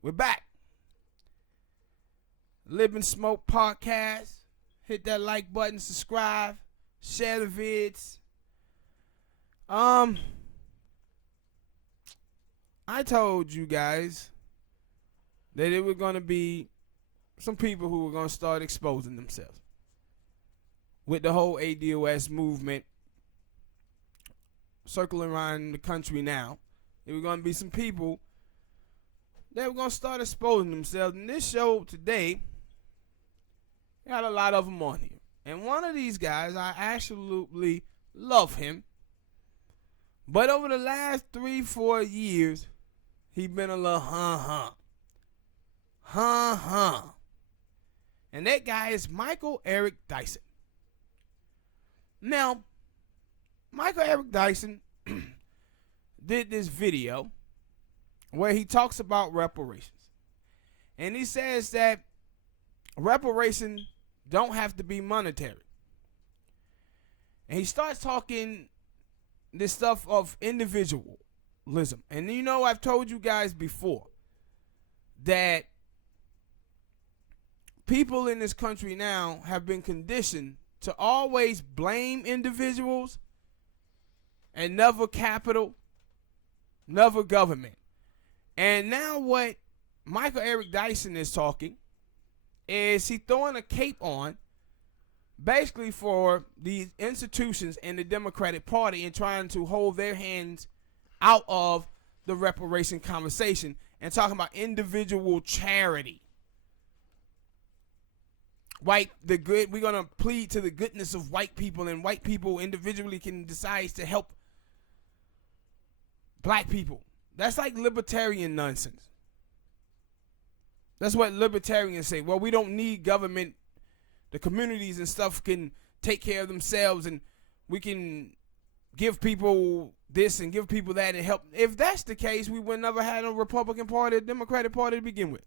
We're back. Lib&Smoke Podcast. Hit that like button, subscribe, share the vids. I told you guys that it were going to be some people who were going to start exposing themselves with the whole ADOS movement circling around the country now. There were going to be some people that were going to start exposing themselves. And this show today got a lot of them on here. And one of these guys, I absolutely love him. But over the last 3-4 years, he been a little And that guy is Michael Eric Dyson. Now, Michael Eric Dyson did this video where he talks about reparations. And he says that reparations don't have to be monetary. And he starts talking this stuff of individualism. And you know, I've told you guys before that people in this country now have been conditioned to always blame individuals and never capital, never government. And now what Michael Eric Dyson is talking is he throwing a cape on basically for these institutions in the Democratic Party and trying to hold their hands out of the reparation conversation and talking about individual charity. We're going to plead to the goodness of white people, and white people individually can decide to help black people. That's like libertarian nonsense. That's what libertarians say. Well, we don't need government. The communities and stuff can take care of themselves, and we can give people this and give people that and help. If that's the case, we would never have a Republican Party or Democratic Party to begin with.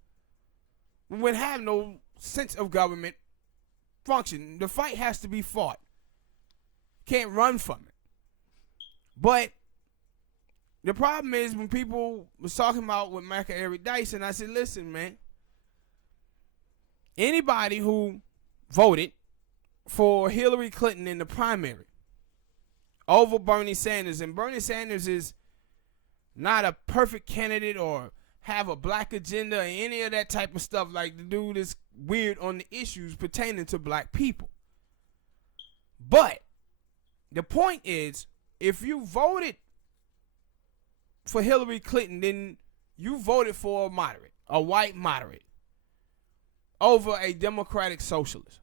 We wouldn't have no sense of government function. The fight has to be fought. Can't run from it. But the problem is when people was talking about with Michael Eric Dyson, I said, listen, man, anybody who voted for Hillary Clinton in the primary over Bernie Sanders, and Bernie Sanders is not a perfect candidate or have a black agenda or any of that type of stuff. Like, the dude is weird on the issues pertaining to black people. But the point is, if you voted for Hillary Clinton, then you voted for a moderate, a white moderate, over a Democratic socialist.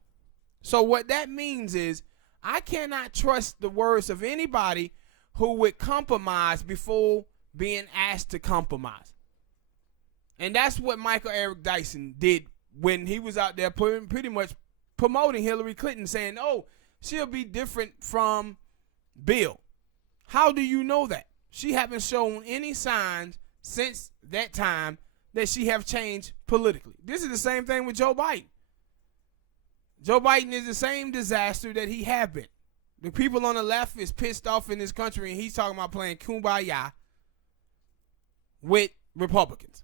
So what that means is I cannot trust the words of anybody who would compromise before being asked to compromise. And that's what Michael Eric Dyson did when he was out there pretty much promoting Hillary Clinton, saying, oh, she'll be different from Bill. How do you know that? She haven't shown any signs since that time that she have changed politically. This is the same thing with Joe Biden. Joe Biden is the same disaster that he have been. The people on the left is pissed off in this country, and he's talking about playing kumbaya with Republicans.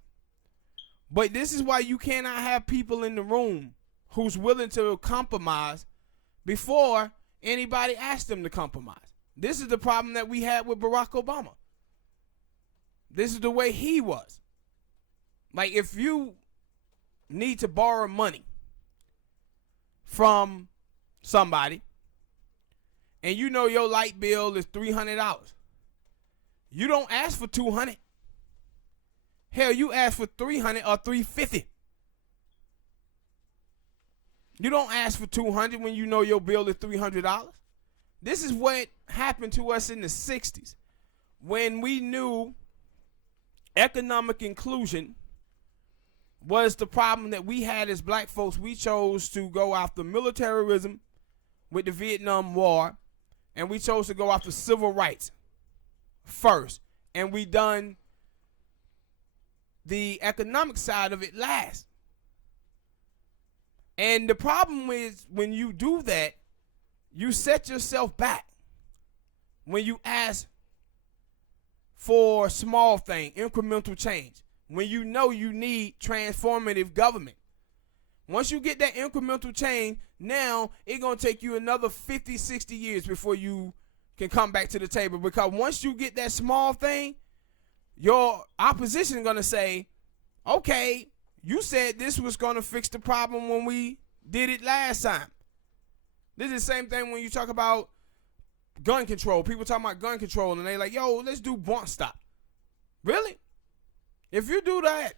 But this is why you cannot have people in the room who's willing to compromise before anybody asks them to compromise. This is the problem that we had with Barack Obama. This is the way he was. Like, if you need to borrow money from somebody and you know your light bill is $300, you don't ask for $200. Hell, you ask for $300 or $350. You don't ask for $200 when you know your bill is $300. This is what happened to us in the 60s when we knew economic inclusion was the problem that we had as black folks. We chose to go after militarism with the Vietnam War, and we chose to go after civil rights first, and we done the economic side of it last. And the problem is when you do that, you set yourself back when you ask for small thing, incremental change. when you know you need transformative government. Once you get that incremental change, now it's going to take you another 50, 60 years before you can come back to the table. Because once you get that small thing, your opposition is going to say, okay, you said this was going to fix the problem when we did it last time. This is the same thing when you talk about gun control. People talking about gun control and they like, yo, let's do bump stop. Really? If you do that,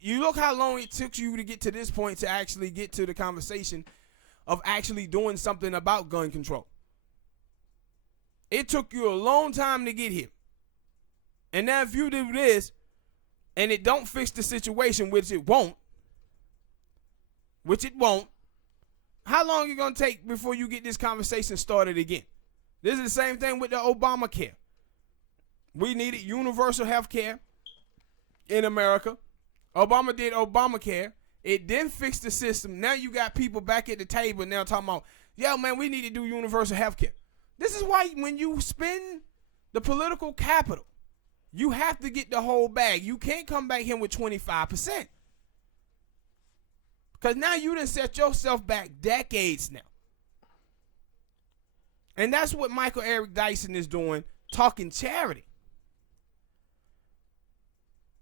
you look how long it took you to get to this point to actually get to the conversation of actually doing something about gun control. It took you a long time to get here. And now if you do this and it don't fix the situation, which it won't, how long is it going to take before you get this conversation started again? This is the same thing with the Obamacare. We needed universal health care in America. Obama did Obamacare. It didn't fix the system. Now you got people back at the table now talking about, yo, man, we need to do universal health care. This is why when you spend the political capital, you have to get the whole bag. You can't come back here with 25%. Because now you done set yourself back decades now. And that's what Michael Eric Dyson is doing, talking charity.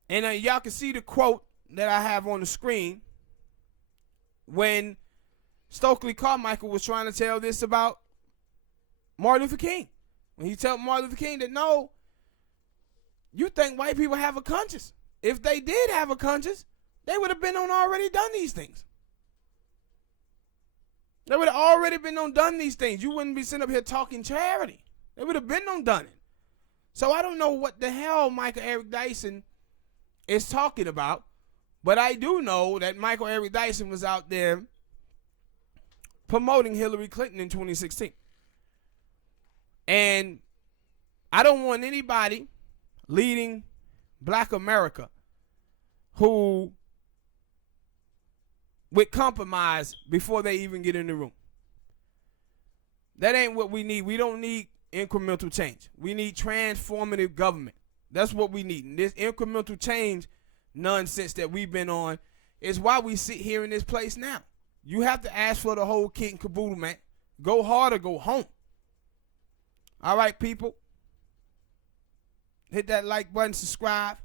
And y'all can see the quote that I have on the screen when Stokely Carmichael was trying to tell this about Martin Luther King. When he told Martin Luther King that, no, you think white people have a conscience. If they did have a conscience, they would have been on already done these things. They would have already been on done these things. You wouldn't be sitting up here talking charity. They would have been on done it. So I don't know what the hell Michael Eric Dyson is talking about, but I do know that Michael Eric Dyson was out there promoting Hillary Clinton in 2016. And I don't want anybody leading Black America who would compromise before they even get in the room. That ain't what we need. We don't need incremental change. We need transformative government. That's what we need. And this incremental change nonsense that we've been on is why we sit here in this place now. You have to ask for the whole kit and caboodle, man. Go hard or go home. All right, people. Hit that like button, subscribe.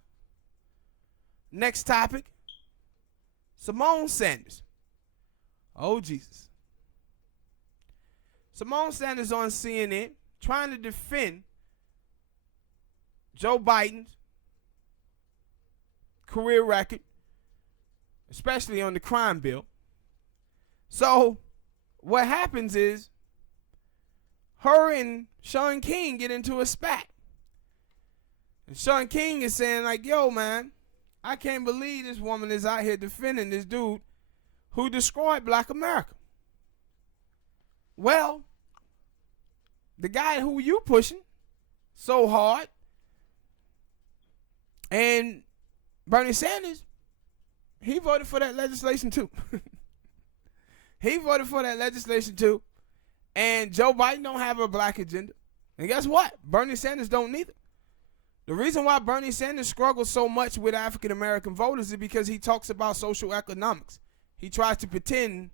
Next topic. Simone Sanders. Oh, Jesus. Simone Sanders on CNN trying to defend Joe Biden's career record, especially on the crime bill. So what happens is her and Sean King get into a spat. And Sean King is saying like, yo, man, I can't believe this woman is out here defending this dude who destroyed Black America. Well, the guy who you pushing so hard, and Bernie Sanders, he voted for that legislation too. He voted for that legislation too. And Joe Biden don't have a black agenda. And guess what? Bernie Sanders don't neither. The reason why Bernie Sanders struggles so much with African American voters is because he talks about social economics. He tries to pretend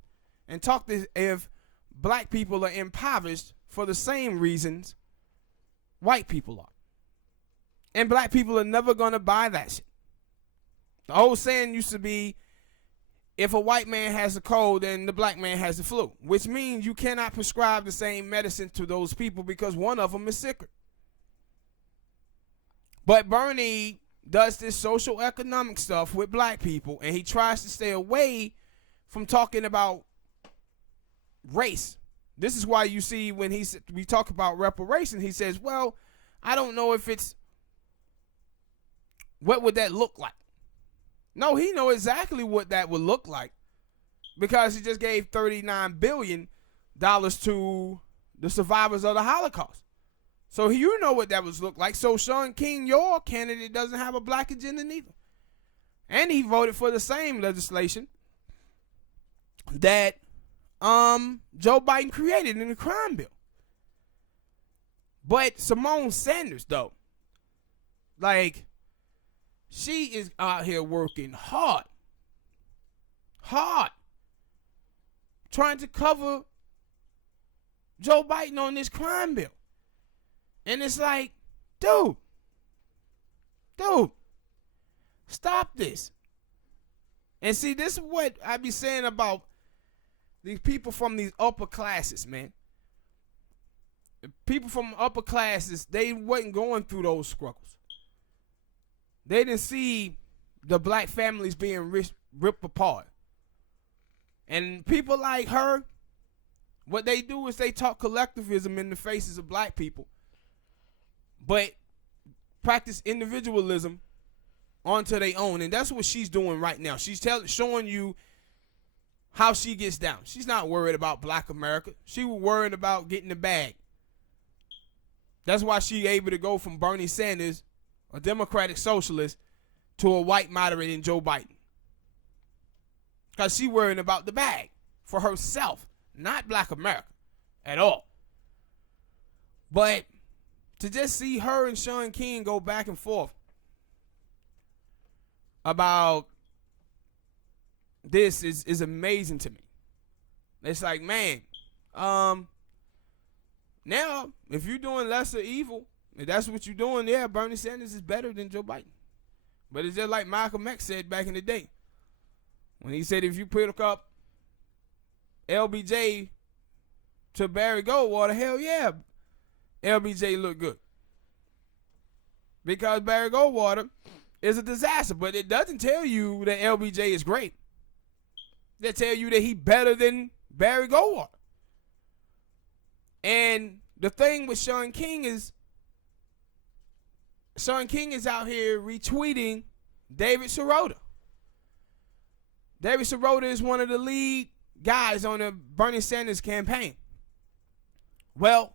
and talk as if black people are impoverished for the same reasons white people are. And black people are never going to buy that shit. The old saying used to be, if a white man has a cold, then the black man has the flu, which means you cannot prescribe the same medicine to those people because one of them is sicker. But Bernie does this social economic stuff with black people, and he tries to stay away from talking about race. This is why you see when we talk about reparations, he says, well, I don't know if it's, what would that look like? No, he know exactly what that would look like because he just gave $39 billion to the survivors of the Holocaust. So you know what that would look like. So Sean King, your candidate, doesn't have a black agenda neither. And he voted for the same legislation that Joe Biden created in the crime bill. But Simone Sanders, though, like, She is out here working hard, trying to cover Joe Biden on this crime bill. And it's like, dude, stop this. And see, this is what I be saying about these people from these upper classes, man. People from upper classes, they wasn't going through those struggles. They didn't see the black families being ripped apart. And people like her, what they do is they talk collectivism in the faces of black people, but practice individualism onto their own. And that's what she's doing right now. She's showing you how she gets down. She's not worried about black America. She was worried about getting the bag. That's why she's able to go from Bernie Sanders, a Democratic socialist, to a white moderate in Joe Biden. Because she's worrying about the bag for herself, not black America at all. But to just see her and Shaun King go back and forth about this is amazing to me. It's like, man, now, if you're doing lesser evil, if that's what you're doing, yeah, Bernie Sanders is better than Joe Biden. But it's just like Malcolm X said back in the day, when he said if you put up LBJ to Barry Goldwater, hell yeah, LBJ look good. Because Barry Goldwater is a disaster, but it doesn't tell you that LBJ is great. They tell you that he better than Barry Goldwater. And the thing with Shaun King is out here retweeting David Sirota. David Sirota is one of the lead guys on the Bernie Sanders campaign. Well,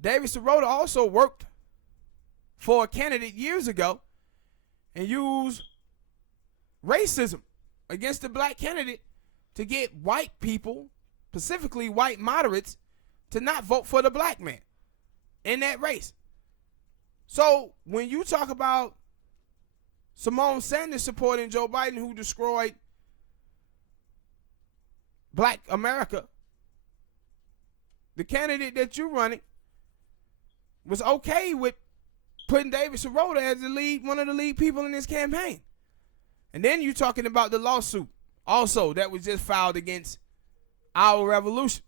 David Sirota also worked for a candidate years ago and used racism against the black candidate to get white people, specifically white moderates, to not vote for the black man in that race. So when you talk about Simone Sanders supporting Joe Biden, who destroyed black America, the candidate that you're running was okay with putting David Sirota as the lead, one of the lead people in this campaign. And then you're talking about the lawsuit also that was just filed against Our Revolution,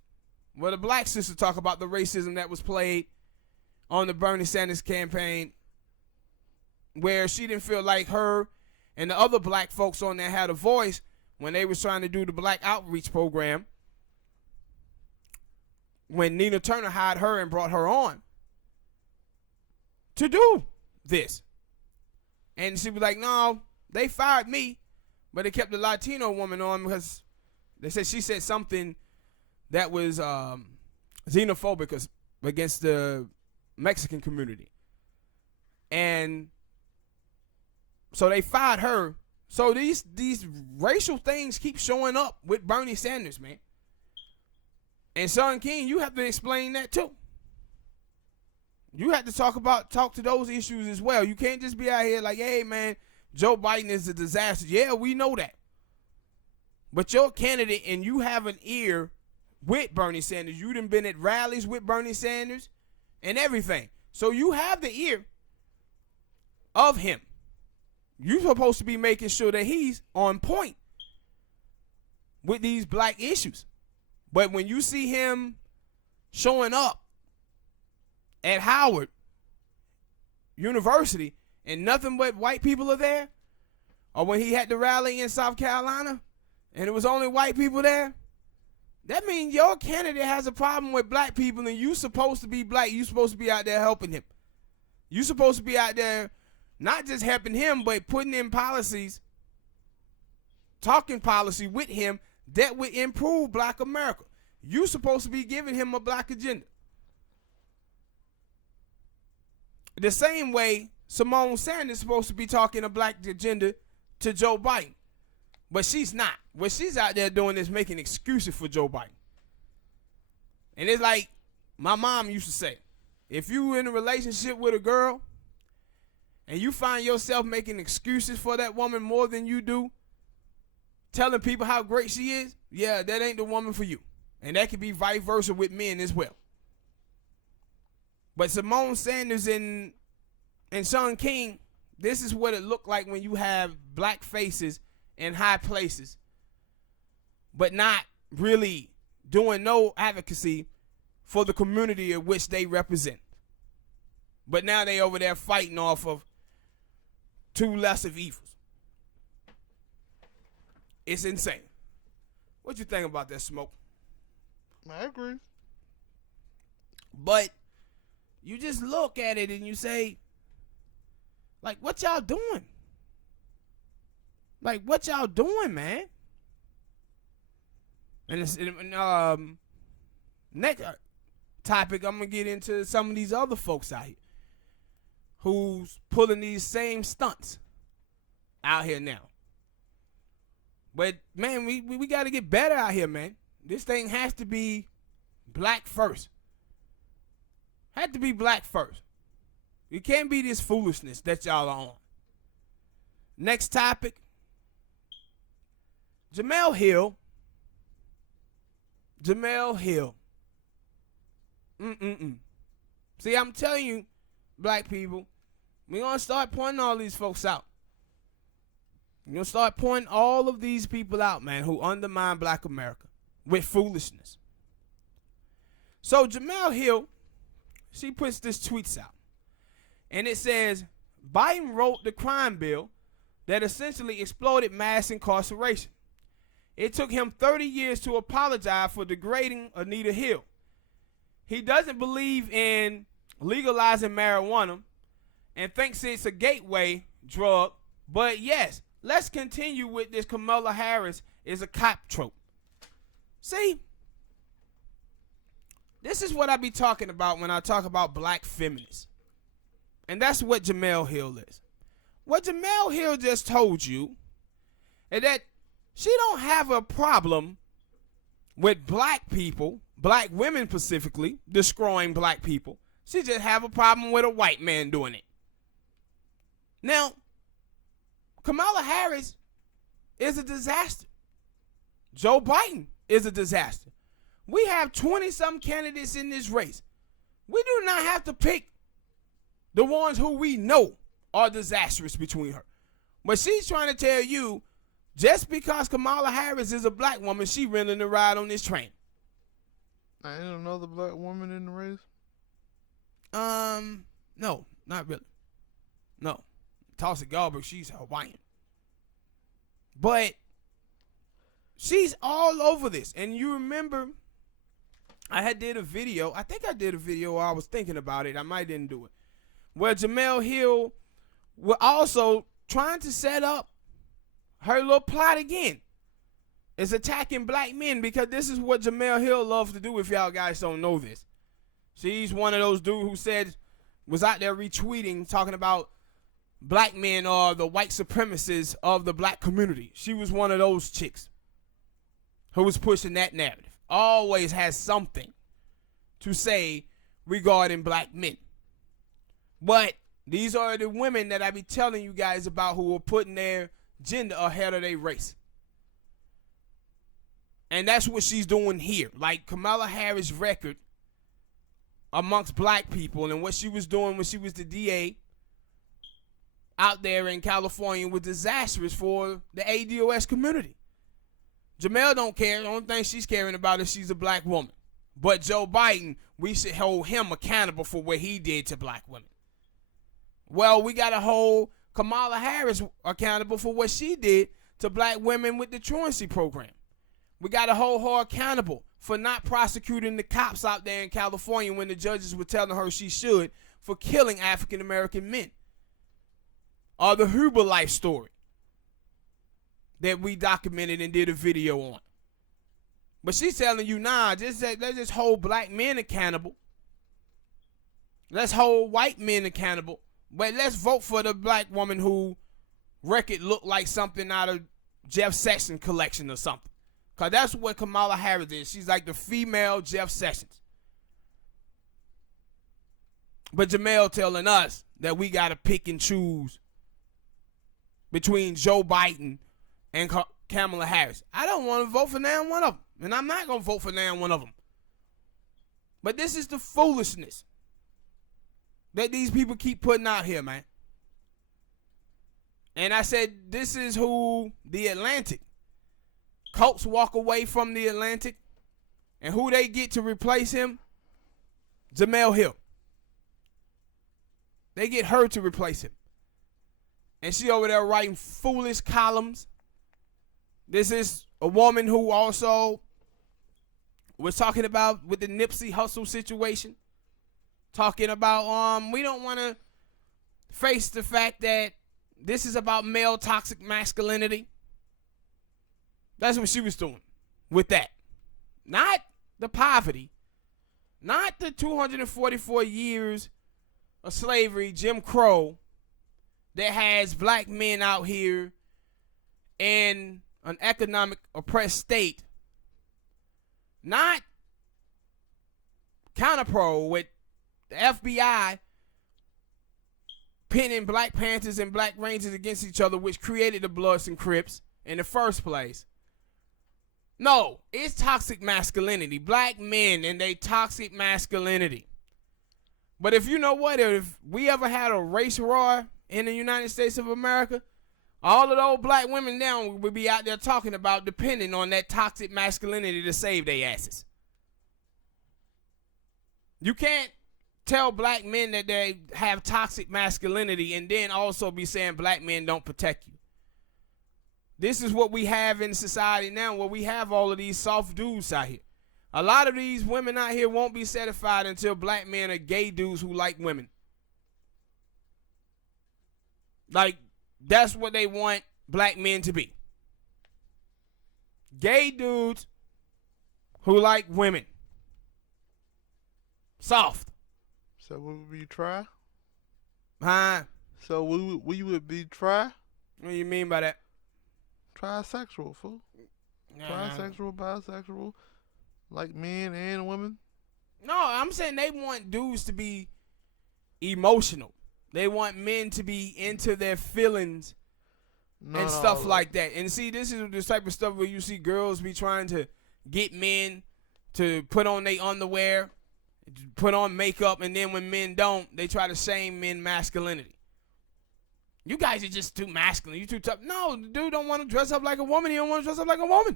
where the black sister talk about the racism that was played on the Bernie Sanders campaign, where she didn't feel like her and the other black folks on there had a voice when they was trying to do the black outreach program, when Nina Turner hired her and brought her on to do this. And she was like, no, they fired me, but they kept the Latino woman on because they said she said something that was xenophobic against the Mexican community. And so they fired her. So these racial things keep showing up with Bernie Sanders, man. And Shaun King, you have to explain that too. You have to talk to those issues as well. You can't just be out here like, hey man, Joe Biden is a disaster. Yeah, we know that. But you're a candidate and you have an ear with Bernie Sanders. You done been at rallies with Bernie Sanders and everything. So you have the ear of him. You're supposed to be making sure that he's on point with these black issues. But when you see him showing up at Howard University and nothing but white people are there, or when he had the rally in South Carolina and it was only white people there, that means your candidate has a problem with black people and you supposed to be black. You supposed to be out there helping him. You supposed to be out there not just helping him, but putting in policies, talking policy with him that would improve black America. You supposed to be giving him a black agenda. The same way Simone Sanders is supposed to be talking a black agenda to Joe Biden. But she's not. What she's out there doing is making excuses for Joe Biden. And it's like my mom used to say, if you in a relationship with a girl and you find yourself making excuses for that woman more than you do, telling people how great she is, yeah, that ain't the woman for you. And that could be vice versa with men as well. But Simone Sanders and Shaun King, this is what it looked like when you have black faces in high places, but not really doing no advocacy for the community in which they represent. But now they over there fighting off of two lesser evils. It's insane. What you think about that, Smoke? I agree. But you just look at it and you say, like, what y'all doing? Like, what y'all doing, man? And next topic, I'm going to get into some of these other folks out here who's pulling these same stunts out here now. But, man, we got to get better out here, man. This thing has to be black first. Had to be black first. It can't be this foolishness that y'all are on. Next topic. Jemele Hill. See, I'm telling you, black people, we're going to start pointing all these folks out. We're going to start pointing all of these people out, man, who undermine black America with foolishness. So Jemele Hill, she puts this tweets out. And it says, Biden wrote the crime bill that essentially exploded mass incarceration. It took him 30 years to apologize for degrading Anita Hill. He doesn't believe in legalizing marijuana and thinks it's a gateway drug. But yes, let's continue with this. Kamala Harris is a cop trope. See, this is what I be talking about when I talk about black feminists. And that's what Jemele Hill is. What Jemele Hill just told you is that she don't have a problem with black people, black women specifically, destroying black people. She just have a problem with a white man doing it. Now, Kamala Harris is a disaster. Joe Biden is a disaster. We have 20-some candidates in this race. We do not have to pick the ones who we know are disastrous between her. But she's trying to tell you, just because Kamala Harris is a black woman, she willing to ride on this train. I ain't another black woman in the race? No, not really. No. Tulsi Gabbard, she's Hawaiian. But she's all over this. And you remember, I did a video while I was thinking about it. I might didn't do it. Where Jemele Hill was also trying to set up her little plot again. Is attacking black men, because this is what Jemele Hill loves to do, if y'all guys don't know this. She's one of those dudes who was out there retweeting, talking about black men are the white supremacists of the black community. She was one of those chicks who was pushing that narrative. Always has something to say regarding black men. But these are the women that I be telling you guys about who are putting their gender ahead of their race. And that's what she's doing here. Like Kamala Harris' record amongst black people and what she was doing when she was the DA out there in California was disastrous for the ADOS community. Jemele don't care. The only thing she's caring about is she's a black woman. But Joe Biden, we should hold him accountable for what he did to black women. Well, we got to hold Kamala Harris accountable for what she did to black women with the truancy program. We got to hold her accountable for not prosecuting the cops out there in California when the judges were telling her she should for killing African-American men. Or the Huber life story that we documented and did a video on. But she's telling you, nah, let's just hold black men accountable. Let's hold white men accountable. But let's vote for the black woman who record looked like something out of Jeff Sessions collection or something. Because that's what Kamala Harris is. She's like the female Jeff Sessions. But Jamel telling us that we got to pick and choose between Joe Biden and Kamala Harris. I don't want to vote for now one of them. And I'm not going to vote for now one of them. But this is the foolishness that these people keep putting out here, man. And I said, this is who the Atlantic. Colts walk away from the Atlantic. And who they get to replace him? Jemele Hill. They get her to replace him. And she over there writing foolish columns. This is a woman who also was talking about with the Nipsey Hussle situation. Talking about we don't want to face the fact that this is about male toxic masculinity. That's what she was doing with that. Not the poverty. Not the 244 years of slavery, Jim Crow, that has black men out here in an economic oppressed state. Not counterpro with the FBI pitting Black Panthers and Black Rangers against each other, which created the Bloods and Crips in the first place. No, it's toxic masculinity. Black men and they toxic masculinity. But if you know what, if we ever had a race war in the United States of America, all of those black women now would be out there talking about depending on that toxic masculinity to save their asses. You can't tell black men that they have toxic masculinity and then also be saying black men don't protect you. This is what we have in society now, where we have all of these soft dudes out here. A lot of these women out here won't be satisfied until black men are gay dudes who like women. Like, that's what they want black men to be. Gay dudes who like women. Soft. So would we try? Huh? So we would be try? What do you mean by that? Trisexual, fool. Trisexual, bisexual, like men and women. No, I'm saying they want dudes to be emotional. They want men to be into their feelings and stuff like that. And see, this is the type of stuff where you see girls be trying to get men to put on their underwear, put on makeup, and then when men don't, they try to shame men masculinity. You guys are just too masculine. You too tough. No, the dude don't want to dress up like a woman. He don't want to dress up like a woman.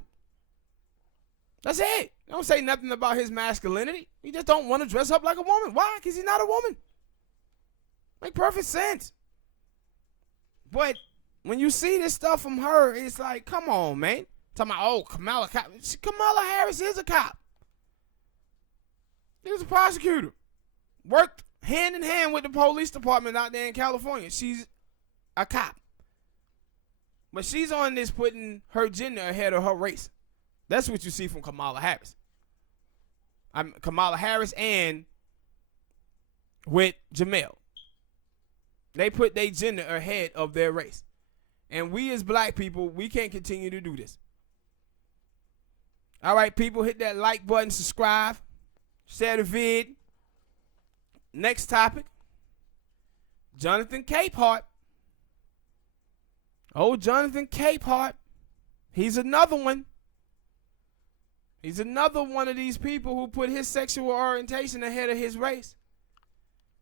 That's it. Don't say nothing about his masculinity. He just don't want to dress up like a woman. Why? Because he's not a woman. Make perfect sense. But when you see this stuff from her, it's like, come on, man. Talking about, oh, Kamala Harris is a cop. He was a prosecutor. Worked hand in hand with the police department out there in California. She's a cop. But she's on this putting her gender ahead of her race. That's what you see from Kamala Harris. Kamala Harris and with Jemele. They put their gender ahead of their race. And we as black people, we can't continue to do this. All right, people, hit that like button, subscribe, share the vid. Next topic, Jonathan Capehart. Oh, Jonathan Capehart. He's another one. He's another one of these people who put his sexual orientation ahead of his race.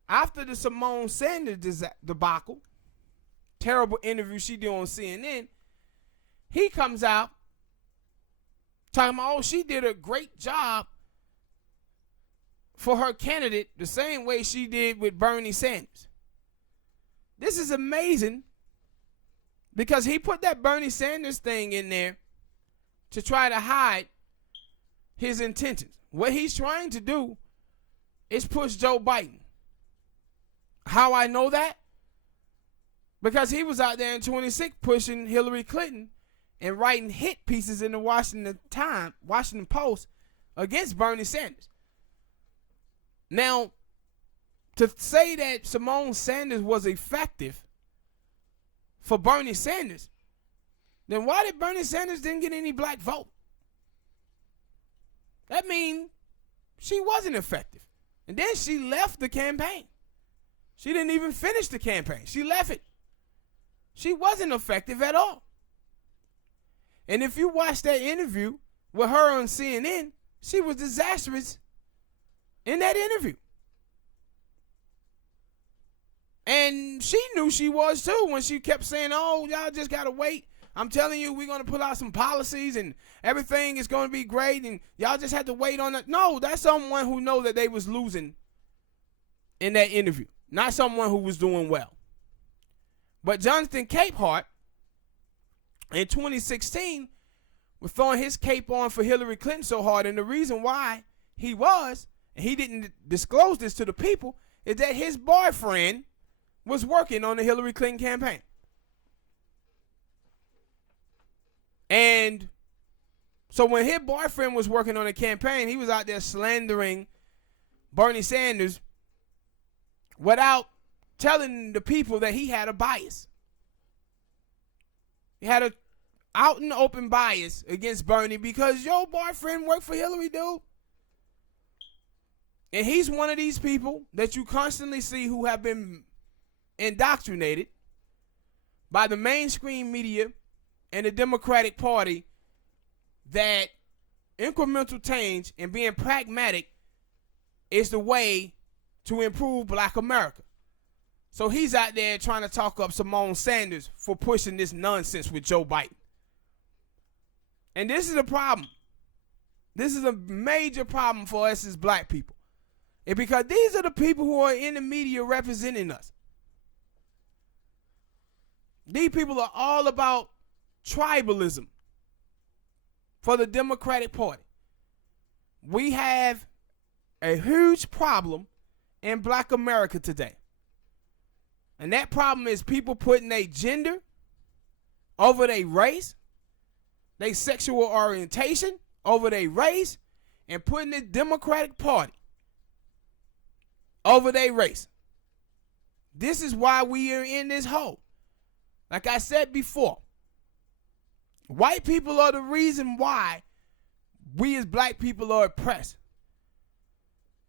After the Simone Sanders debacle, terrible interview she did on CNN, he comes out talking about, oh, she did a great job for her candidate the same way she did with Bernie Sanders. This is amazing because he put that Bernie Sanders thing in there to try to hide his intentions. What he's trying to do is push Joe Biden. How I know that? Because he was out there in 26 pushing Hillary Clinton and writing hit pieces in the Washington Post against Bernie Sanders. Now, to say that Simone Sanders was effective for Bernie Sanders, then why did Bernie Sanders didn't get any black vote? That means she wasn't effective. And then she left the campaign. She didn't even finish the campaign. She left it. She wasn't effective at all. And if you watch that interview with her on CNN, she was disastrous in that interview. And she knew she was too when she kept saying, oh, y'all just got to wait. I'm telling you, we're going to put out some policies and everything is going to be great and y'all just have to wait on it. No, that's someone who know that they was losing in that interview, not someone who was doing well. But Jonathan Capehart in 2016 was throwing his cape on for Hillary Clinton so hard, and the reason why he was, and he didn't disclose this to the people, is that his boyfriend was working on the Hillary Clinton campaign. And so when his boyfriend was working on the campaign, he was out there slandering Bernie Sanders without telling the people that he had a bias. He had a out and open bias against Bernie because your boyfriend worked for Hillary, dude. And he's one of these people that you constantly see who have been indoctrinated by the mainstream media and the Democratic Party that incremental change and being pragmatic is the way to improve Black America. So he's out there trying to talk up Simone Sanders for pushing this nonsense with Joe Biden. And this is a problem. This is a major problem for us as black people. And because these are the people who are in the media representing us. These people are all about tribalism for the Democratic Party. We have a huge problem in Black America today. And that problem is people putting their gender over their race, their sexual orientation over their race, and putting the Democratic Party over their race. This is why we are in this hole. Like I said before, white people are the reason why we as black people are oppressed.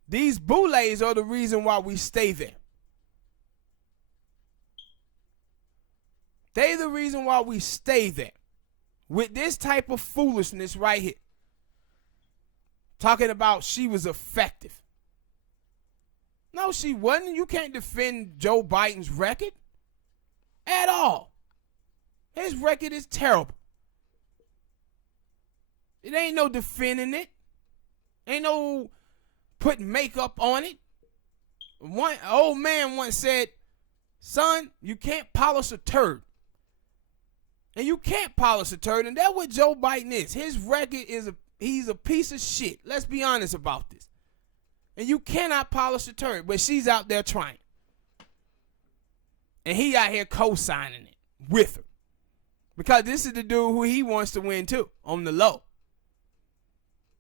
These boulets are the reason why we stay there. They're the reason why we stay there. With this type of foolishness right here. Talking about she was effective. No, she wasn't. You can't defend Joe Biden's record at all. His record is terrible. It ain't no defending it. Ain't no putting makeup on it. One old man once said, son, you can't polish a turd. And you can't polish a turd, and that's what Joe Biden is. His record is he's a piece of shit. Let's be honest about this. And you cannot polish a turd, but she's out there trying. And he out here co-signing it with her. Because this is the dude who he wants to win too, on the low.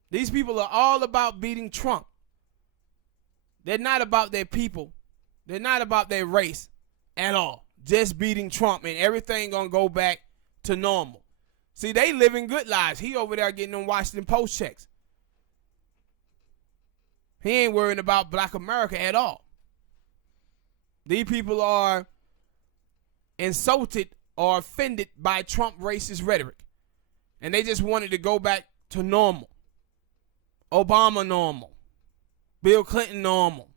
These people are all about beating Trump. They're not about their people. They're not about their race at all. Just beating Trump, and everything gonna go back to normal. See, they living good lives. He over there getting them Washington Post checks. He ain't worrying about Black America at all. These people are insulted or offended by Trump racist rhetoric. And they just wanted to go back to normal. Obama normal. Bill Clinton normal.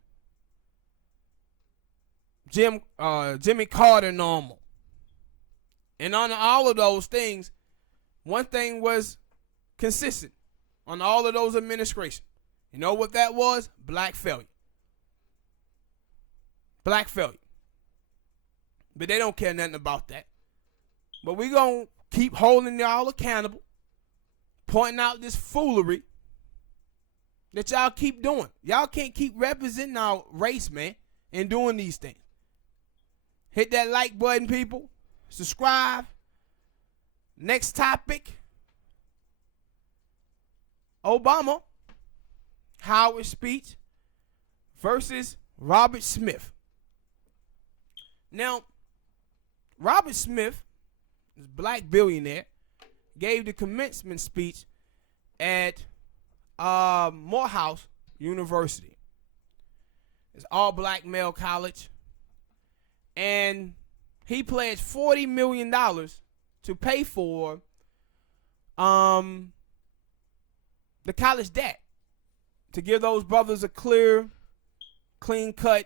Jimmy Carter normal. And on all of those things, one thing was consistent on all of those administrations. You know what that was? Black failure. Black failure. But they don't care nothing about that. But we going to keep holding y'all accountable, pointing out this foolery that y'all keep doing. Y'all can't keep representing our race, man, and doing these things. Hit that like button, people. Subscribe. Next topic. Obama, Howard speech versus Robert Smith. Now, Robert Smith, this black billionaire, gave the commencement speech at Morehouse University. It's all black male college. and he pledged $40 million to pay for the college debt, to give those brothers a clean cut,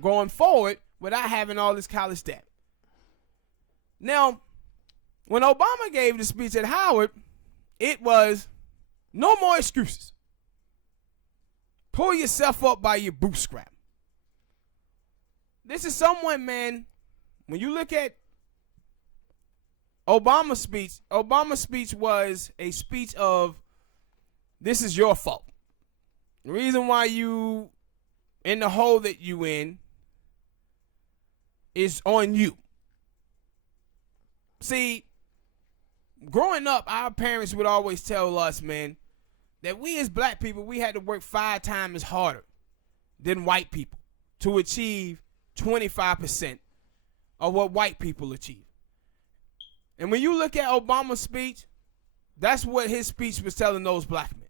going forward without having all this college debt. Now, when Obama gave the speech at Howard, it was no more excuses. Pull yourself up by your bootstrap. This is someone, man, when you look at Obama's speech was a speech of, this is your fault. The reason why you in the hole that you in is on you. See, growing up, our parents would always tell us, man, that we as black people, we had to work 5 times harder than white people to achieve 25% of what white people achieve. And when you look at Obama's speech, that's what his speech was telling those black men.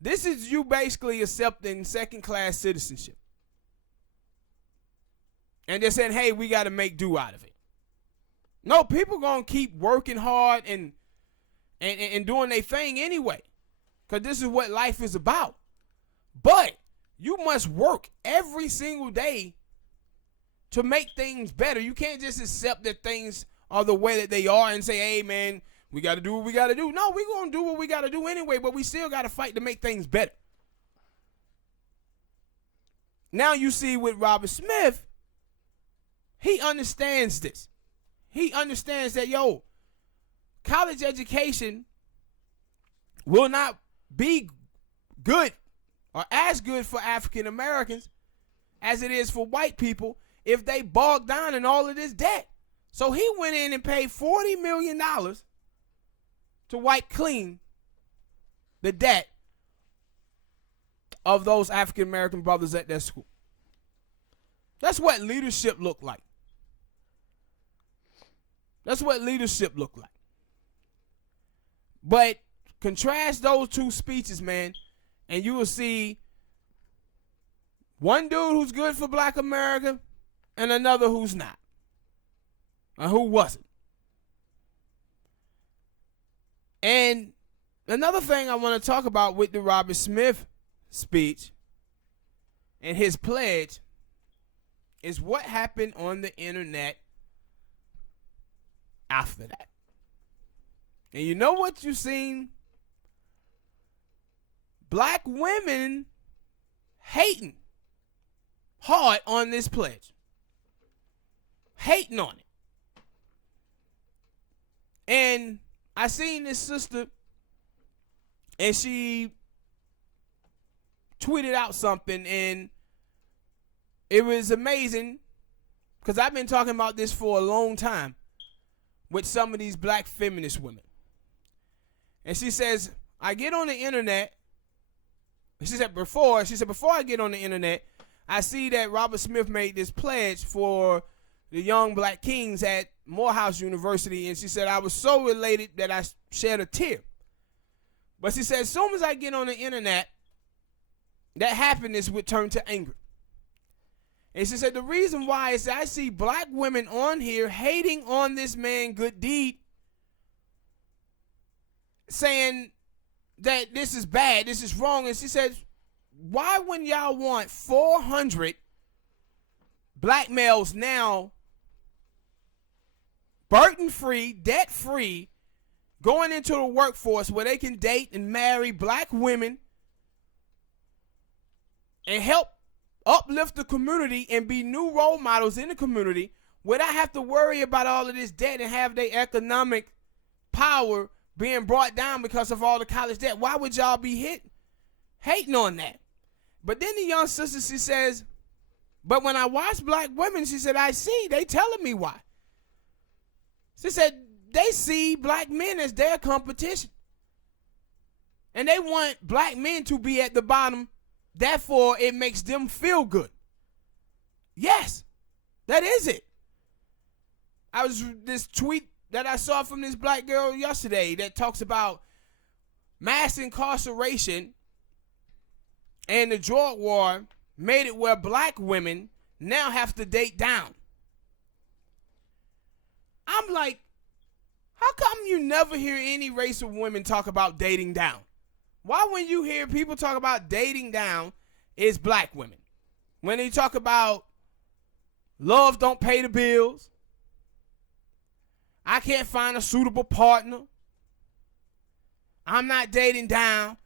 This is you basically accepting second-class citizenship. And they're saying, hey, we got to make do out of it. No, people going to keep working hard and doing their thing anyway, because this is what life is about. But you must work every single day to make things better. You can't just accept that things are the way that they are and say, hey, man, we got to do what we got to do. No, we're going to do what we got to do anyway, but we still got to fight to make things better. Now you see with Robert Smith, he understands this. He understands that, college education will not be good or as good for African Americans as it is for white people if they bog down in all of this debt. So he went in and paid $40 million to wipe clean the debt of those African American brothers at their school. That's what leadership looked like. That's what leadership looked like. But contrast those two speeches, man, and you will see one dude who's good for black America and another who's not, or who wasn't. And another thing I want to talk about with the Robert Smith speech and his pledge is what happened on the internet after that. And you know what you've seen? Black women hating hard on this pledge. Hating on it. And I seen this sister, and she tweeted out something, and it was amazing because I've been talking about this for a long time with some of these black feminist women. And she says, I get on the internet. She said, before I get on the internet, I see that Robert Smith made this pledge for the young black kings at Morehouse University. And she said, I was so elated that I shed a tear. But she said, as soon as I get on the internet, that happiness would turn to anger. And she said, the reason why is that I see black women on here hating on this man Good Deed, saying that this is bad, this is wrong. And she said, why when y'all want 400 black males now burden-free, debt-free, going into the workforce where they can date and marry black women and help uplift the community and be new role models in the community without have to worry about all of this debt and have their economic power being brought down because of all the college debt? Why would y'all be hating on that? But then the young sister, she says, but when I watch black women, she said, I see, they telling me why. She said, they see black men as their competition. And they want black men to be at the bottom. Therefore, it makes them feel good. Yes, that is it. This tweet that I saw from this black girl yesterday that talks about mass incarceration and the drug war made it where black women now have to date down. I'm like, how come you never hear any race of women talk about dating down? Why when you hear people talk about dating down, it's black women? When they talk about love don't pay the bills, I can't find a suitable partner, I'm not dating down,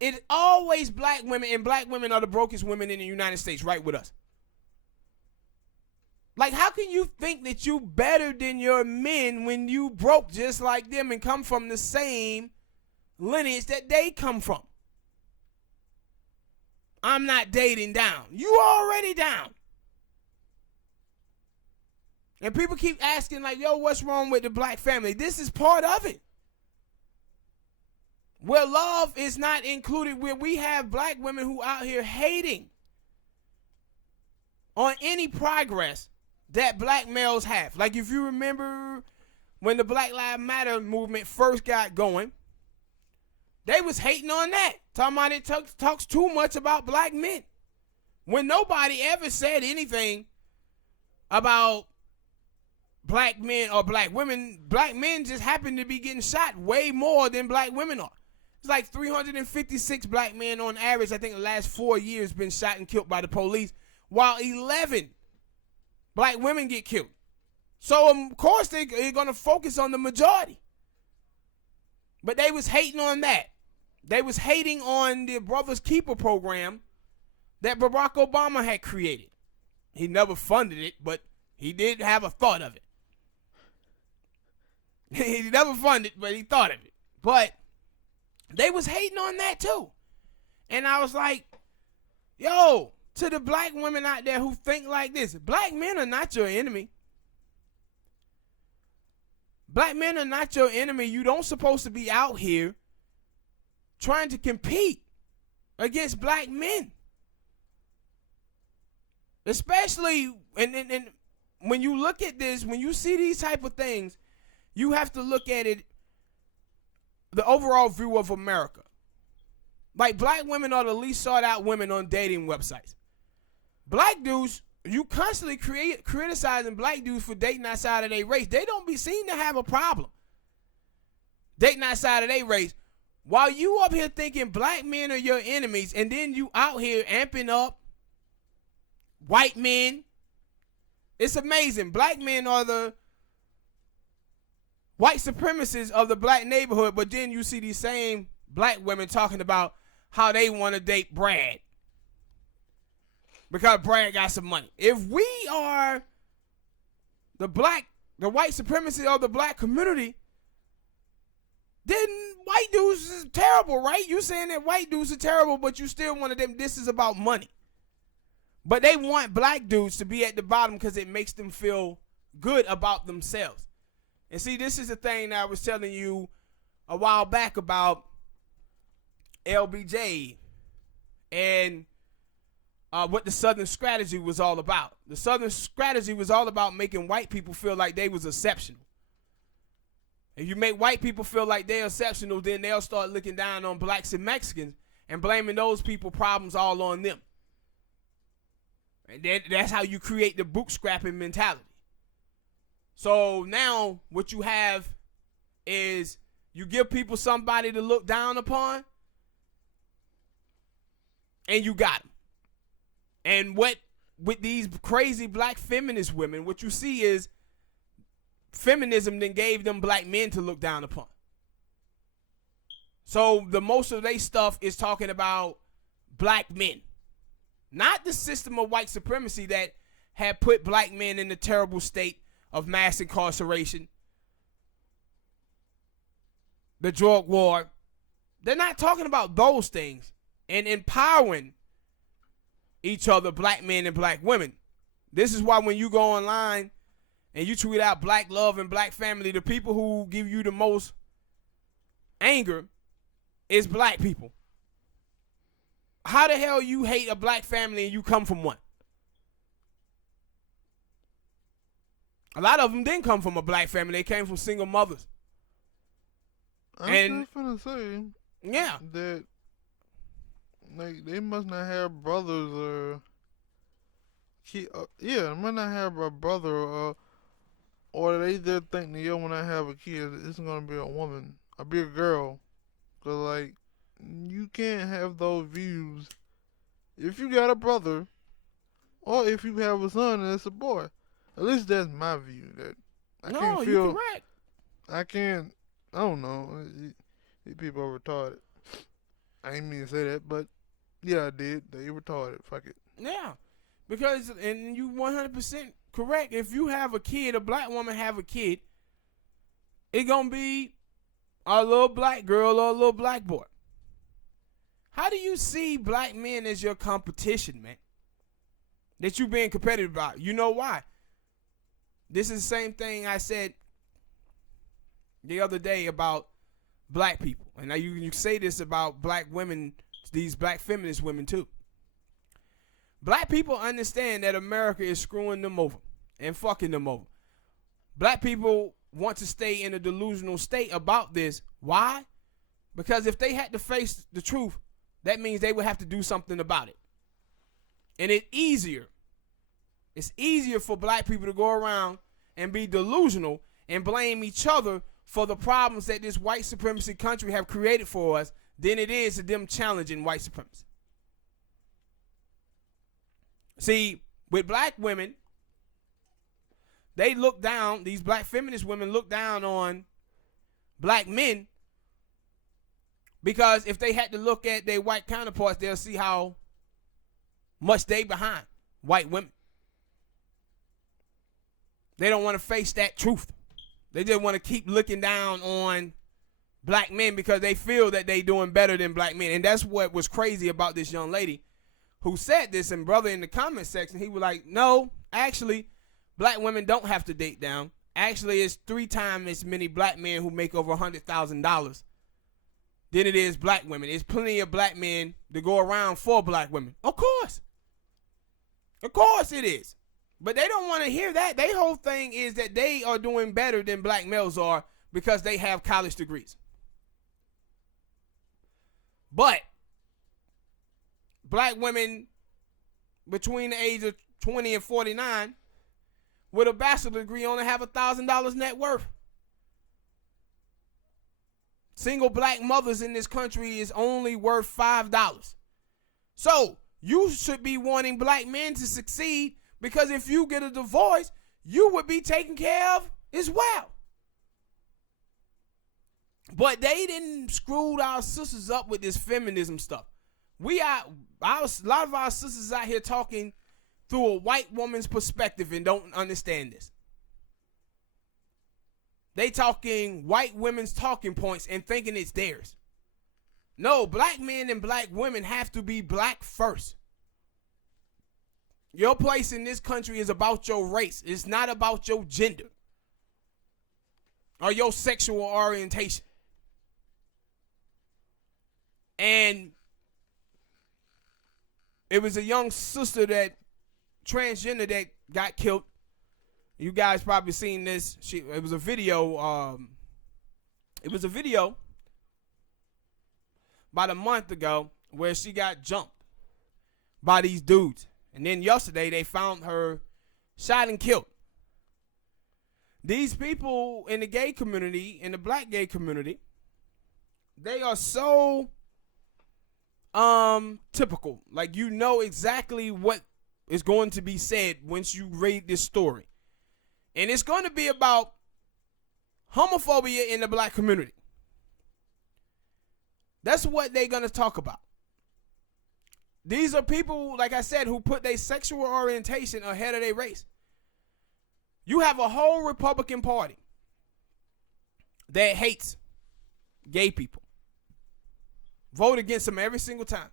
it's always black women, and black women are the brokest women in the United States, right with us. Like, how can you think that you better than your men when you broke just like them and come from the same lineage that they come from? I'm not dating down. You already down. And people keep asking, like, yo, what's wrong with the black family? This is part of it. Where love is not included, where we have black women who out here hating on any progress that black males have. Like, if you remember when the Black Lives Matter movement first got going, they was hating on that, talking about it talks too much about black men. When nobody ever said anything about black men or black women, black men just happen to be getting shot way more than black women are. It's like 356 black men on average, I think the last 4 years, been shot and killed by the police, while 11 black women get killed. So, of course, they're going to focus on the majority. But they was hating on that. They was hating on the Brothers Keeper program that Barack Obama had created. He never funded it, but he did have a thought of it. He never funded it, but he thought of it. But they was hating on that too. And I was like, yo, to the black women out there who think like this, black men are not your enemy. Black men are not your enemy. You don't supposed to be out here trying to compete against black men. Especially, and when you look at this, when you see these type of things, you have to look at it, the overall view of America. Like, black women are the least sought out women on dating websites. Black dudes, you constantly criticizing black dudes for dating outside of their race. They don't be seen to have a problem dating outside of their race. While you up here thinking black men are your enemies, and then you out here amping up white men. It's amazing. Black men are the white supremacists of the black neighborhood, but then you see these same black women talking about how they want to date Brad because Brad got some money. If we are the white supremacy of the black community, then white dudes is terrible, right? You saying that white dudes are terrible, but you still want them. This is about money. But they want black dudes to be at the bottom because it makes them feel good about themselves. And see, this is the thing that I was telling you a while back about LBJ and what the Southern strategy was all about. The Southern strategy was all about making white people feel like they was exceptional. If you make white people feel like they're exceptional, then they'll start looking down on blacks and Mexicans and blaming those people problems all on them. And that's how you create the bootstrapping mentality. So now what you have is you give people somebody to look down upon, and you got them. And what with these crazy black feminist women, what you see is feminism then gave them black men to look down upon. So the most of their stuff is talking about black men, not the system of white supremacy that had put black men in a terrible state of mass incarceration, the drug war. They're not talking about those things and empowering each other, black men and black women. This is why when you go online and you tweet out black love and black family, the people who give you the most anger is black people. How the hell you hate a black family and you come from one? A lot of them didn't come from a black family. They came from single mothers. I'm just gonna say yeah, that Like they must not have brothers or yeah, they must not have a brother or they just think that yo, when I have a kid, it's gonna be a woman, be a girl. So like, you can't have those views if you got a brother or if you have a son and it's a boy. At least that's my view. That I No, can't you're feel. correct. I can't. I don't know. These people are retarded. I ain't mean to say that, but yeah, I did. They retarded. Fuck it. Yeah, because and you 100% correct. If you have a kid, a black woman have a kid, it gonna be a little black girl or a little black boy. How do you see black men as your competition, man? That you being competitive about? You know why? This is the same thing I said the other day about black people, and now you say this about black women, these black feminist women too. Black people understand that America is screwing them over and fucking them over. Black people want to stay in a delusional state about this. Why? Because if they had to face the truth, that means they would have to do something about it. And it's easier for black people to go around and be delusional and blame each other for the problems that this white supremacy country have created for us than it is to them challenging white supremacy. See, with black women, they look down, these black feminist women look down on black men because if they had to look at their white counterparts, they'll see how much they behind white women. They don't want to face that truth. They just want to keep looking down on black men because they feel that they doing better than black men. And that's what was crazy about this young lady who said this. And brother, in the comment section, he was like, no, actually, black women don't have to date down. Actually, it's 3 times as many black men who make over $100,000 than it is black women. There's plenty of black men to go around for black women. Of course. Of course it is. But they don't want to hear that. Their whole thing is that they are doing better than black males are because they have college degrees. But black women between the age of 20 and 49 with a bachelor's degree only have $1,000 net worth. Single black mothers in this country is only worth $5. So you should be wanting black men to succeed, because if you get a divorce, you would be taken care of as well. But they didn't screw our sisters up with this feminism stuff. A lot of our sisters out here talking through a white woman's perspective and don't understand this. They talking white women's talking points and thinking it's theirs. No, black men and black women have to be black first. Your place in this country is about your race. It's not about your gender or your sexual orientation. And it was a young sister transgender that got killed. You guys probably seen this. It was a video. It was a video about a month ago where she got jumped by these dudes. And then yesterday they found her shot and killed. These people in the gay community, in the black gay community, they are so typical. Like, you know exactly what is going to be said once you read this story. And it's going to be about homophobia in the black community. That's what they're going to talk about. These are people, like I said, who put their sexual orientation ahead of their race. You have a whole Republican Party that hates gay people. Vote against them every single time.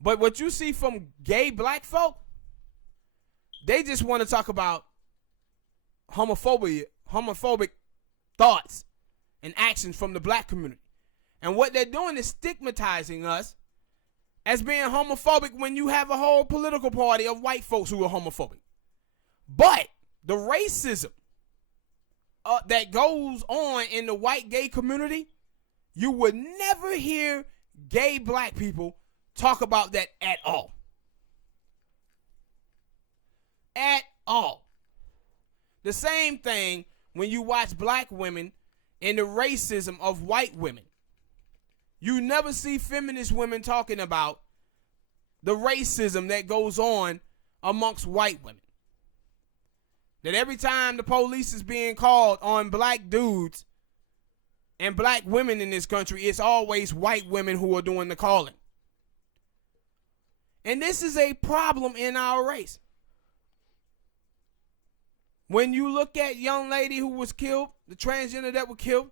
But what you see from gay black folk, they just want to talk about homophobic thoughts and actions from the black community. And what they're doing is stigmatizing us as being homophobic when you have a whole political party of white folks who are homophobic. But the racism that goes on in the white gay community, you would never hear gay black people talk about that at all. At all. The same thing when you watch black women and the racism of white women. You never see feminist women talking about the racism that goes on amongst white women. That every time the police is being called on black dudes and black women in this country, it's always white women who are doing the calling. And this is a problem in our race. When you look at young lady who was killed, the transgender that was killed,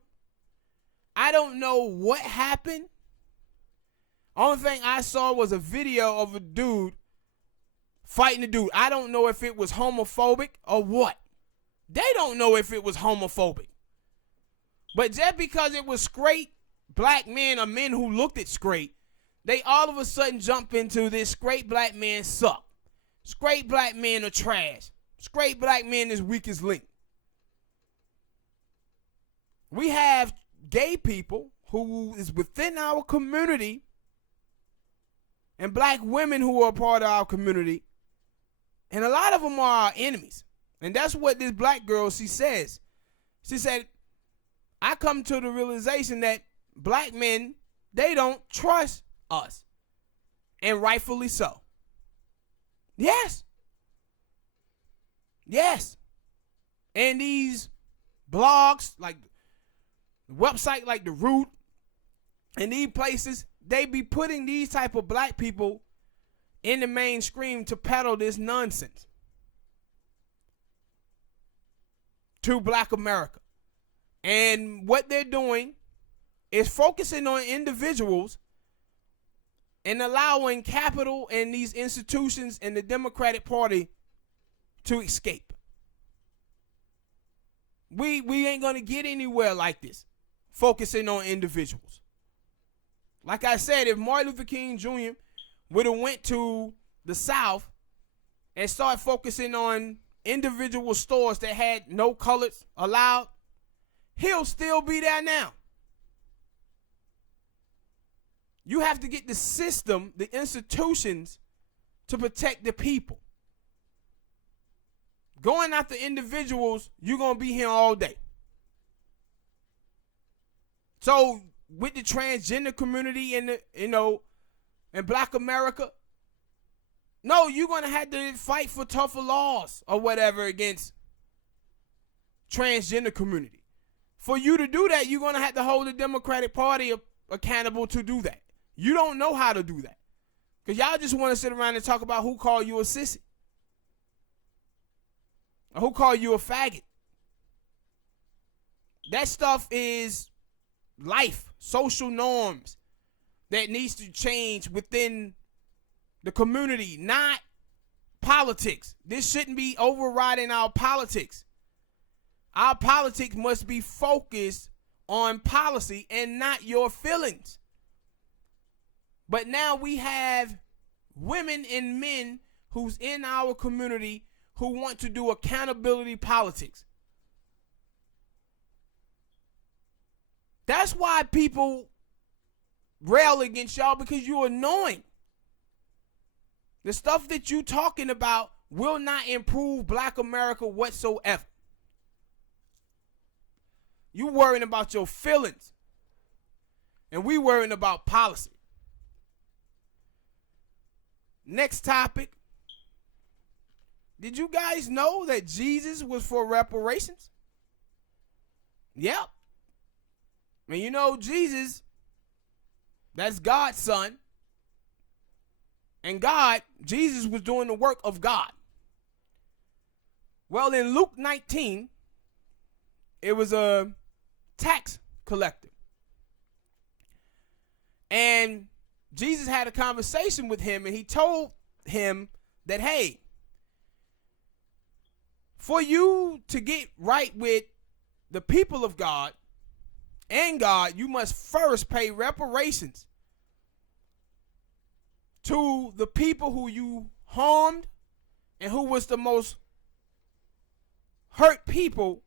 I don't know what happened. Only thing I saw was a video of a dude fighting a dude. I don't know if it was homophobic or what. They don't know if it was homophobic. But just because it was straight black men or men who looked at straight, they all of a sudden jump into this straight black men suck. Straight black men are trash. Straight black men is weak as link. We have gay people who is within our community and black women who are part of our community. And a lot of them are our enemies. And that's what this black girl, she says. She said, I come to the realization that black men, they don't trust us. And rightfully so. Yes. Yes. And these blogs, like the website like The Root, and these places, they be putting these type of black people in the mainstream to peddle this nonsense to black America. And what they're doing is focusing on individuals and allowing capital and these institutions and the Democratic Party to escape. We ain't going to get anywhere like this, focusing on individuals. Like I said, if Martin Luther King Jr. would have went to the South and started focusing on individual stores that had no colors allowed, he'll still be there now. You have to get the system, the institutions, to protect the people. Going after individuals, you're going to be here all day. So with the transgender community and in black America, no, you're going to have to fight for tougher laws or whatever against transgender community. For you to do that, you're going to have to hold the Democratic Party accountable to do that. You don't know how to do that. Because y'all just want to sit around and talk about who called you a sissy. Or who called you a faggot. That stuff is life, social norms that needs to change within the community, not politics. This shouldn't be overriding our politics. Our politics must be focused on policy and not your feelings. But now we have women and men who's in our community who want to do accountability politics. That's why people rail against y'all, because you're annoying. The stuff that you talking about will not improve black America whatsoever. You worrying about your feelings. And we worrying about policy. Next topic. Did you guys know that Jesus was for reparations? Yep. And you know Jesus, that's God's son. And Jesus was doing the work of God. Well, in Luke 19, it was a tax collector. And Jesus had a conversation with him, and he told him that, hey, for you to get right with the people of God and God, you must first pay reparations to the people who you harmed and who was the most hurt people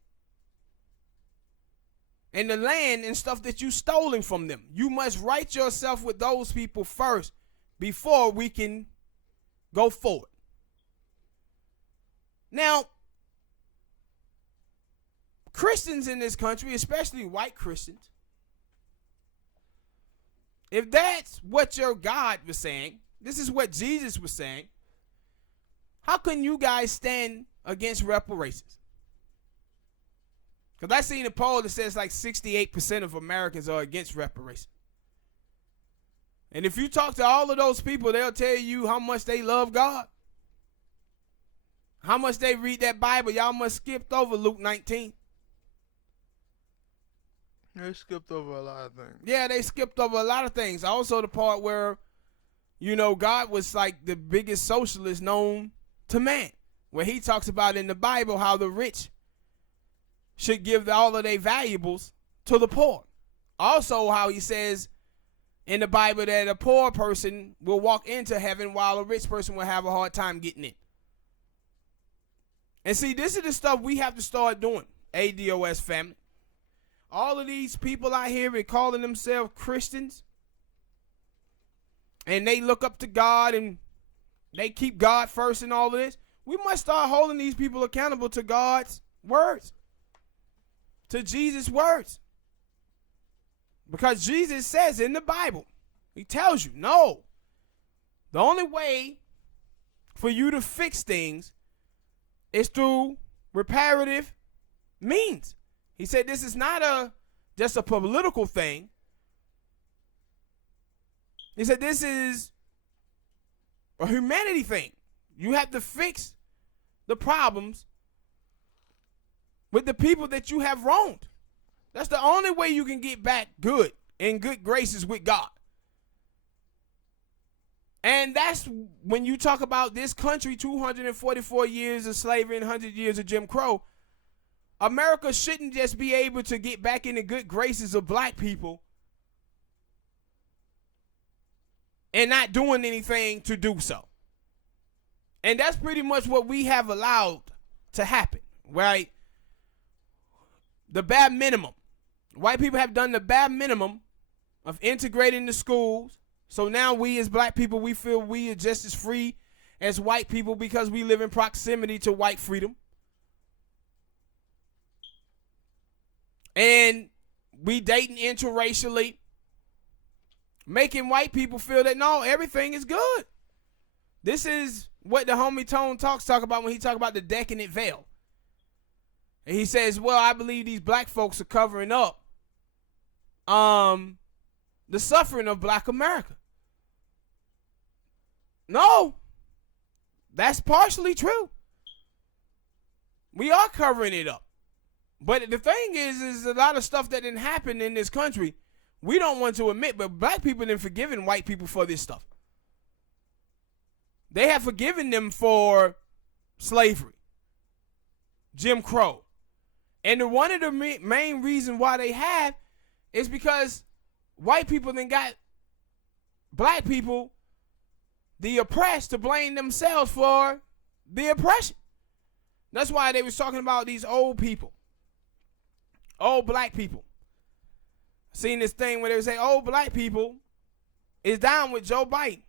in the land and stuff that you stolen from them. You must right yourself with those people first before we can go forward. Now, Christians in this country, especially white Christians, if that's what your God was saying, this is what Jesus was saying, how can you guys stand against reparations? Because I seen a poll that says like 68% of Americans are against reparations. And if you talk to all of those people, they'll tell you how much they love God, how much they read that Bible. Y'all must skipped over Luke 19. They skipped over a lot of things. Yeah, they skipped over a lot of things. Also the part where, you know, God was like the biggest socialist known to man, where he talks about in the Bible how the rich should give all of their valuables to the poor. Also how he says in the Bible that a poor person will walk into heaven while a rich person will have a hard time getting in. And see, this is the stuff we have to start doing, ADOS family. All of these people out here are calling themselves Christians, and they look up to God and they keep God first and all of this. We must start holding these people accountable to God's words, to Jesus' words. Because Jesus says in the Bible, he tells you, no, the only way for you to fix things is through reparative means. He said this is not just a political thing. He said this is a humanity thing. You have to fix the problems with the people that you have wronged. That's the only way you can get back good, in good graces with God. And that's when you talk about this country, 244 years of slavery and 100 years of Jim Crow. America shouldn't just be able to get back in the good graces of black people and not doing anything to do so. And that's pretty much what we have allowed to happen, right? The bare minimum. White people have done the bare minimum of integrating the schools. So now we as black people, we feel we are just as free as white people because we live in proximity to white freedom. And we dating interracially, making white people feel that, no, everything is good. This is what the homie Tone talk about when he talk about the decadent veil. And he says, well, I believe these black folks are covering up the suffering of black America. No, that's partially true. We are covering it up. But the thing is a lot of stuff that didn't happen in this country we don't want to admit, but black people have forgiven white people for this stuff. They have forgiven them for slavery, Jim Crow. And one of the main reasons why they have is because white people then got black people, the oppressed, to blame themselves for the oppression. That's why they was talking about these old people. Old black people. Seen this thing where they would say old black people is down with Joe Biden.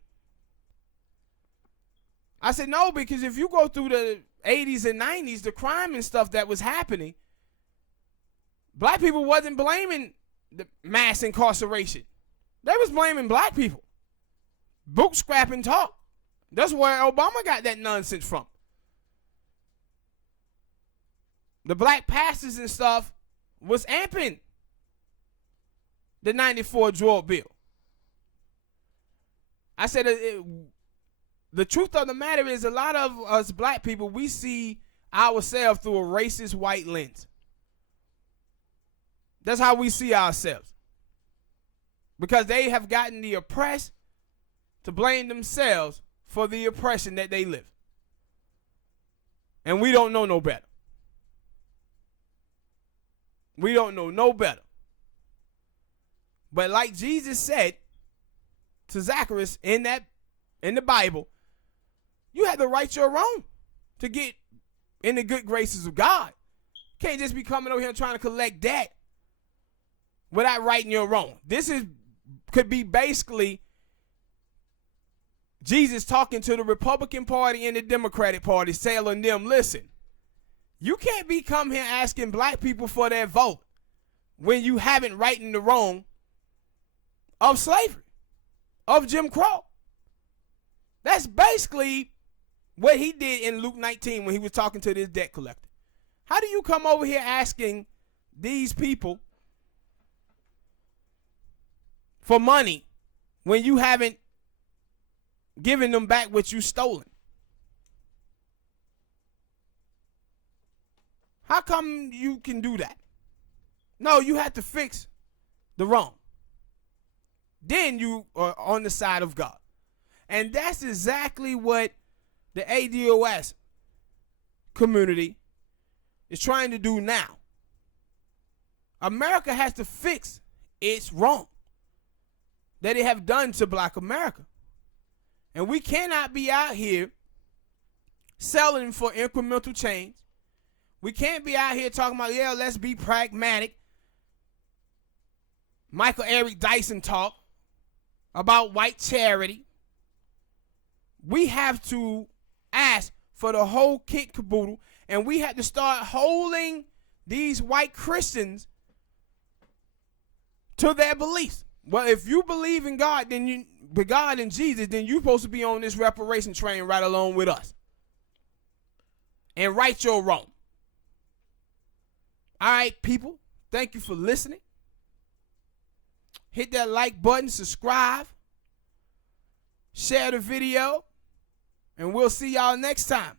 I said no, because if you go through the 80s and 90s, the crime and stuff that was happening, black people wasn't blaming the mass incarceration. They was blaming black people. Boot scrapping talk. That's where Obama got that nonsense from. The black pastors and stuff was amping the 94 drug bill. I said the truth of the matter is a lot of us black people, we see ourselves through a racist white lens. That's how we see ourselves. Because they have gotten the oppressed to blame themselves for the oppression that they live. And we don't know no better. We don't know no better. But like Jesus said to Zacchaeus in the Bible, you have to write your own to get in the good graces of God. You can't just be coming over here trying to collect debt without writing your own. This could be basically Jesus talking to the Republican Party and the Democratic Party, telling them, listen, you can't be come here asking black people for their vote when you haven't righted the wrong of slavery, of Jim Crow. That's basically what he did in Luke 19 when he was talking to this debt collector. How do you come over here asking these people for money when you haven't given them back what you stolen? How come you can do that? No, you have to fix the wrong. Then you are on the side of God. And that's exactly what the ADOS community is trying to do now. America has to fix its wrong that it have done to black America. And we cannot be out here selling for incremental change. We can't be out here talking about, yeah, let's be pragmatic. Michael Eric Dyson talk about white charity. We have to ask for the whole kit caboodle, and we have to start holding these white Christians to their beliefs. Well, if you believe in God, then God and Jesus, then you're supposed to be on this reparation train right along with us and right your wrong. All right, people, thank you for listening. Hit that like button, subscribe, share the video, and we'll see y'all next time.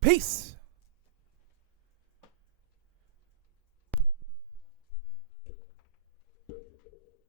Peace.